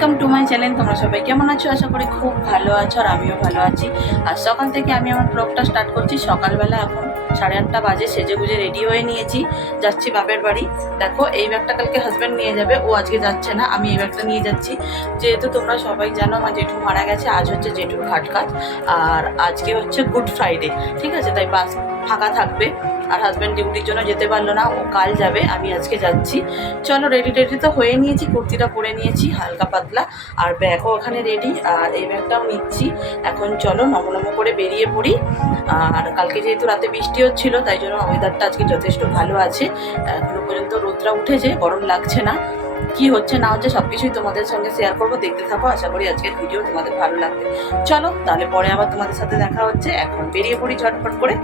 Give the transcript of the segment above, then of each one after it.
Welcome to my channel তোমরা সবাই কেমন আছো? আশা করি খুব ভালো আছো আর আমিও ভালো আছি। আর সকাল থেকে আমি আমার ব্লগটা স্টার্ট করছি। সকালবেলা এখন সাড়ে আটটা বাজে সেজে গুজে রেডি হয়ে নিয়েছি। যাচ্ছি বাপের বাড়ি। দেখো, এই ব্যাগটা কালকে হাজব্যান্ড নিয়ে যাবে। ও আজকে যাচ্ছে না, আমি এই ব্যাগটা নিয়ে যাচ্ছি। যেহেতু তোমরা সবাই জানো, আমার জেঠু মারা গেছে। আজ হচ্ছে জেঠুর ঘাট আর আজকে হচ্ছে গুড ফ্রাইডে ঠিক আছে? তাই বাস ফাঁকা থাকবে। আর হাজব্যান্ড ডিউটির জন্য যেতে পারল না, ও কাল যাবে, আমি আজকে যাচ্ছি। চলো রেডি টেডি তো হয়ে নিয়েছি, কুর্তিটা পরে নিয়েছি, হালকা পাতলা। আর ব্যাগও ওখানে রেডি আর এই ব্যাগটাও নিচ্ছি। এখন চলো, নমনম করে বেরিয়ে পড়ি। আর কালকে যেহেতু রাতে বৃষ্টি হচ্ছিল, তাই জন্য ওয়েদারটা আজকে যথেষ্ট ভালো আছে। এখনও পর্যন্ত রোদটা উঠেছে, গরম লাগছে না। কি হচ্ছে, না হচ্ছে সব কিছুই তোমাদের সঙ্গে শেয়ার করব, দেখতে থাকো। আশা করি আজকের ভিডিও তোমাদের ভালো লাগবে। চলো, তাহলে পরে আবার তোমাদের সাথে দেখা হচ্ছে। এখন বেরিয়ে পড়ি ঝটপট করে।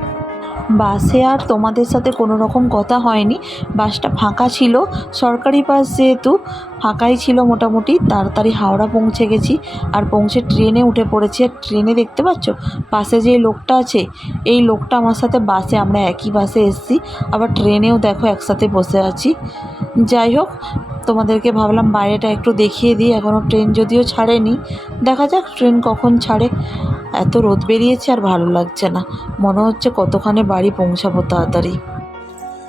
বাসে আর তোমাদের সাথে কোনো রকম কথা হয়নি। বাসটা ফাঁকা ছিল। সরকারি বাস যেহেতু ফাঁকাই ছিল মোটামুটি, তাড়াতাড়ি হাওড়া পৌঁছে গেছি। আর পৌঁছে ট্রেনে উঠে পড়েছি। আর ট্রেনে দেখতে পাচ্ছ? পাশে যে লোকটা আছে, এই লোকটা আমার সাথে বাসে, আমরা একই বাসে এসেছি। আবার ট্রেনেও দেখো একসাথে বসে আছি। যাই হোক, তোমাদেরকে ভাবলাম বাইরেটা একটু দেখিয়ে দিই এখনও ট্রেন যদিও ছাড়েনি। দেখা যাক ট্রেন কখন ছাড়ে। এত রোদ বেরিয়েছে আর ভালো লাগছে না। মনে হচ্ছে কতখানে বাড়ি পৌঁছাবো তাড়াতাড়ি।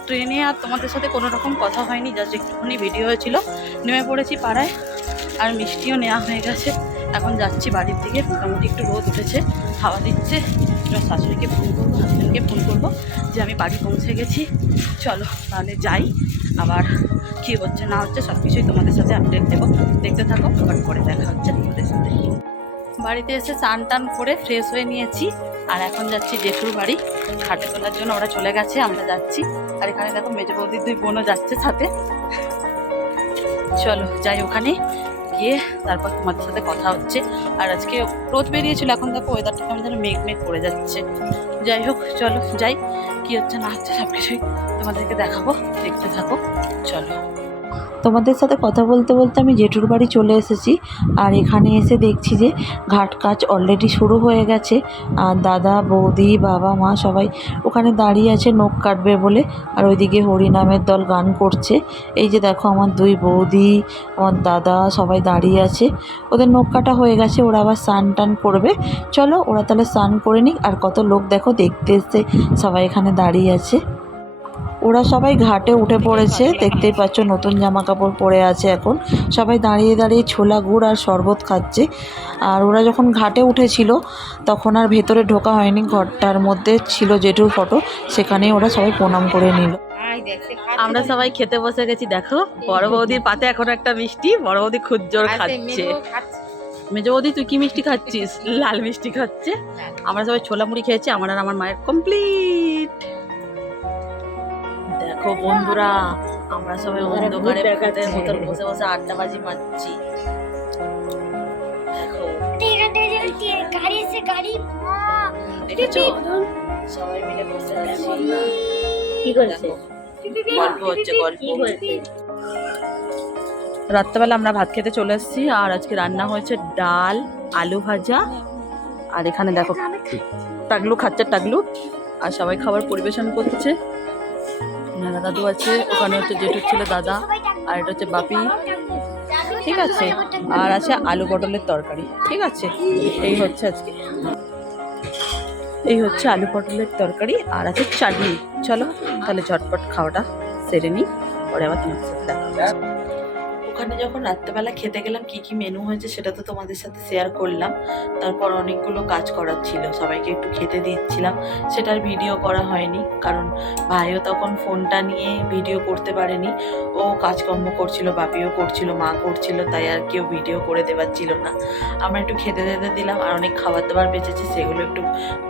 ট্রেনে আর তোমাদের সাথে কোনো রকম কথা হয়নি জাস্ট একটুখানি ভিডিও হয়েছিল। নেমে পড়েছি পাড়ায়, আর মিষ্টিও নেওয়া হয়ে গেছে। এখন যাচ্ছি বাড়ির দিকে। মোটামুটি একটু রোদ উঠেছে, হাওয়া দিচ্ছে। এবার শাশুড়িকে ফোন করব হাজব্যান্ডকে ফোন করব যে আমি বাড়ি পৌঁছে গেছি। চলো তাহলে যাই। আবার কী হচ্ছে না হচ্ছে সব কিছুই তোমাদের সাথে আপডেট দেবো। দেখতে থাকো, আবার পরে দেখা হচ্ছে তোমাদের সাথে। বাড়িতে এসে চান টান করে ফ্রেশ হয়ে নিয়েছি। আর এখন যাচ্ছি জেঠুর বাড়ি। খাটে তোলার জন্য ওরা চলে গেছে, আমরা যাচ্ছি। আর এখানে দেখো মেজো বৌদির দুই বোনও যাচ্ছে সাথে। চলো, যাই ওখানে। গিয়ে তারপর তোমাদের সাথে কথা হচ্ছে। আর আজকে রোদ বেরিয়েছিল, এখন দেখো ওয়েদারটা কেমন যেন মেঘ মেঘ পড়ে যাচ্ছে। যাই হোক, চলো যাই। কী হচ্ছে না হচ্ছে সব কিছুই তোমাদেরকে দেখাবো, দেখতে থাকো। চলো। তোমাদের সাথে কথা বলতে বলতে আমি জেঠুর বাড়ি চলে এসেছি আর এখানে এসে দেখছি যে ঘাট কাজ অলরেডি শুরু হয়ে গেছে। আর দাদা, বৌদি, বাবা, মা সবাই ওখানে দাঁড়িয়ে আছে নখ কাটবে বলে। আর ওইদিকে হরিনামের দল গান করছে। এই যে দেখো আমার দুই বৌদি, আমার দাদা সবাই দাঁড়িয়ে আছে। ওদের নখ কাটা হয়ে গেছে, ওরা আবার স্নান টান করবে। চলো ওরা তাহলে স্নান করে নিক। আর কত লোক দেখো দেখতে এসছে, সবাই এখানে দাঁড়িয়ে আছে। ওরা সবাই ঘাটে উঠে পড়েছে দেখতেই পাচ্ছ নতুন জামা কাপড় পরে আছে এখন। সবাই দাঁড়িয়ে দাঁড়িয়ে ছোলা গুড় আর শরবত খাচ্ছে। আর ওরা যখন ঘাটে উঠেছিল তখন আর ভেতরে ঢোকা হয়নি ঘরটার মধ্যে ছিল জেঠুর ফটো সেখানেই ওরা সবাই প্রণাম করে নিল। আমরা সবাই খেতে বসে গেছি দেখো বড় বৌদির পাতে এখন একটা মিষ্টি বড় বৌদি খুব জোর খাচ্ছে। মেজো বৌদি তুই কি মিষ্টি খাচ্ছিস? লাল মিষ্টি খাচ্ছে। আমরা সবাই ছোলা মুড়ি খেয়েছি আমার আর আমার মায়ের কমপ্লিট দেখো বন্ধুরা আমরা সবাই অন্ধকারে ভূতের মতন বসে বসে আড্ডা বাজি মারছি। রাত্রেবেলা আমরা ভাত খেতে চলে এসেছি আর আজকে রান্না হয়েছে ডাল আলু ভাজা। আর এখানে দেখো টাকলু খাচ্ছে। টাকলু আর সবাই খাবার পরিবেশন করছে। নানা দাদু আছে, ওখানে হচ্ছে জেঠুর ছেলে দাদা, আর এটা হচ্ছে বাপি। ঠিক আছে? আর আছে আলু পটলের তরকারি। ঠিক আছে? এই হচ্ছে আজকে। এই হচ্ছে আলু পটলের তরকারি, আর আছে চাটনি। চলো, তাহলে ঝটপট খাওয়াটা সেরে নিই, পরে আবার তোমার সাথে দেখা। ওখানে যখন রাত্রেবেলা খেতে গেলাম, কি কি মেনু হয়েছে সেটা তো তোমাদের সাথে শেয়ার করলাম। তারপর অনেকগুলো কাজ করার ছিল, সবাইকে একটু খেতে দিচ্ছিলাম। সেটার ভিডিও করা হয়নি, কারণ ভাইও তখন ফোনটা নিয়ে ভিডিও করতে পারেনি। ও কাজকর্ম করছিল, বাপিও করছিল, মা করছিল, তাই আর কেউ ভিডিও করে দেওয়ার ছিল না। আমরা একটু খেতে দিতে দিলাম, আর অনেক খাবার দাবার বেঁচেছে, সেগুলো একটু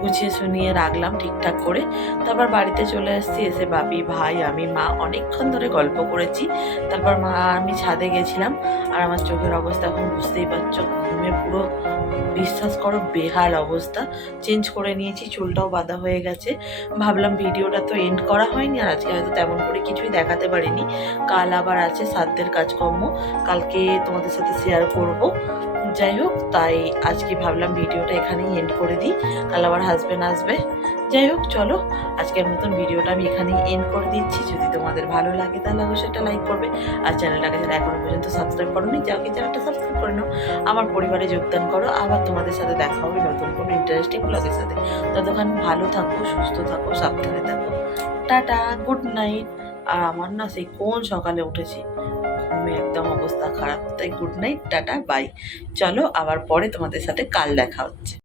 গুছিয়ে শুনিয়ে রাখলাম ঠিকঠাক করে। তারপর বাড়িতে চলে আসছি, এসে বাপি, ভাই, আমি, মা অনেকক্ষণ ধরে গল্প করেছি। তারপর মা, আমি ছাদে গেছিলাম আর আমার চোখের অবস্থা এখন বুঝতেই পারছ, ঘুমে পুরো বিশ্বাস করো বেহাল অবস্থা। চেঞ্জ করে নিয়েছি, চুলটাও বাঁধা হয়ে গেছে। ভাবলাম ভিডিওটা তো এন্ড করা হয়নি, আর আজকে হয়তো তেমন করে কিছুই দেখাতে পারিনি। কাল আবার আছে সাধ্যের কাজকর্ম, কালকে তোমাদের সাথে শেয়ার করব। যাই হোক, তাই আজকে ভাবলাম ভিডিওটা এখানেই এন্ড করে দিই। কাল আবার হাজবেন্ড আসবে। যাই হোক, চলো, আজকের মতন ভিডিওটা আমি এখানেই এন্ড করে দিচ্ছি। যদি তোমাদের ভালো লাগে তাহলে অবশ্যই একটা লাইক করবে। আর চ্যানেলটাকে যারা এখনও পর্যন্ত সাবস্ক্রাইব করো নি যাও কি চ্যানেলটা সাবস্ক্রাইব করে নাও। আমার পরিবারে যোগদান করো। আবার তোমাদের সাথে দেখা হবে নতুন কোনো ইন্টারেস্টিং ব্লগের সাথে। ততক্ষণ ভালো থাকো, সুস্থ থাকো, সাবধানে থাকো। টাটা গুড নাইট আর আমার না সেই কোন সকালে উঠেছি, ঘুমে একদম অবস্থা খারাপ। তাই গুড নাইট টাটা বাই চলো, আবার পরে তোমাদের সাথে কাল দেখা হচ্ছে।